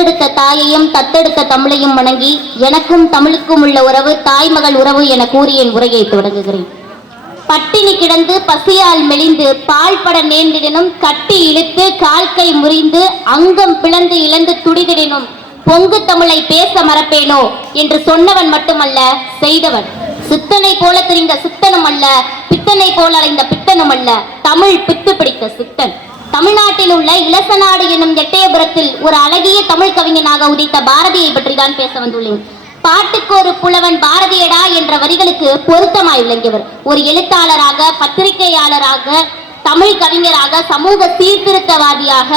பெத்தெடுத்த தாயையும் தத்தெடுத்த தமிழையும் வணங்கி எனக்கும் தமிழுக்கும் உள்ள உறவு தாய்மகள் உறவு என கூறி என் உரையை தொடங்குகிறேன். பட்டினி கிடந்து பசியால் மெலிந்து பால் பட நேர்ந்திடனும் கட்டி இழுத்து கால்கை முறிந்து அங்கம் பிளந்து இழந்து துடிதிடனும் பொங்கு தமிழை பேச மறப்பேனோ என்று சொன்னவன் மட்டுமல்ல செய்தவன். சித்தனை போல தெரிந்த சித்தனும் அல்ல, பித்தனை போல அலைந்த பித்தனும் அல்ல, தமிழ் பித்து பிடித்த சித்தன். தமிழ்நாட்டில் உள்ள இலசநாடு என்னும் எட்டயபுரத்தில் ஒரு அழகிய தமிழ் கவிஞனாக உதித்த பாரதியை பற்றி தான் பேச வந்துள்ளேன். பாட்டுக்கு ஒரு புலவன் பாரதியடா என்ற வரிகளுக்கு பொருத்தமாய் விளங்கியவர். ஒரு எழுத்தாளராக, பத்திரிகையாளராக, தமிழ் கவிஞராக, சமூக சீர்திருத்தவாதியாக,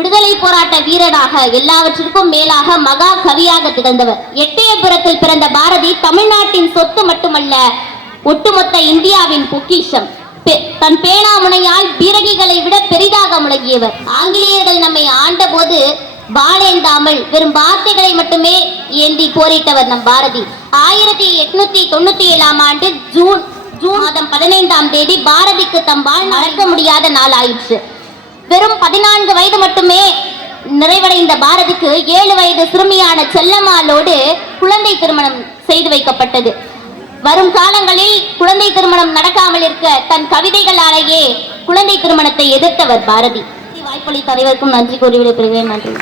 விடுதலை போராட்ட வீரராக, எல்லாவற்றிற்கும் மேலாக மகா கவியாக திகழ்ந்தவர். எட்டயபுரத்தில் பிறந்த பாரதி தமிழ்நாட்டின் சொத்து மட்டுமல்ல, ஒட்டுமொத்த இந்தியாவின் பொக்கிஷம். தன் பேனா முனையால் பீரகிகளை விட பெரிதாக முழங்கியவர். ஆங்கிலேயர்கள் நம்மை ஆண்ட போது வாழேந்தாமல் வெறும் வார்த்தைகளை மட்டுமே ஏந்தி போரிட்டவர் நம் பாரதி. 1897 ஆண்டு ஜூன் மாதம் 15ஆம் தேதி பாரதிக்கு தம் வாழ் நடக்க முடியாத நாள் ஆயிற்று. வெறும் 14 வயது மட்டுமே நிறைவடைந்த பாரதிக்கு 7 வயது சிறுமியான செல்லம்மாளோடு குழந்தை திருமணம் செய்து வைக்கப்பட்டது. வரும் காலங்களில் குழந்தை திருமணம் நடக்காமல் இருக்க தன் கவிதைகளாலேயே குழந்தை திருமணத்தை எதிர்த்தவர் பாரதி. வாய்ப்பளித்த அனைவருக்கும் நன்றி கூறி விடைபெறுகிறேன். நன்றி.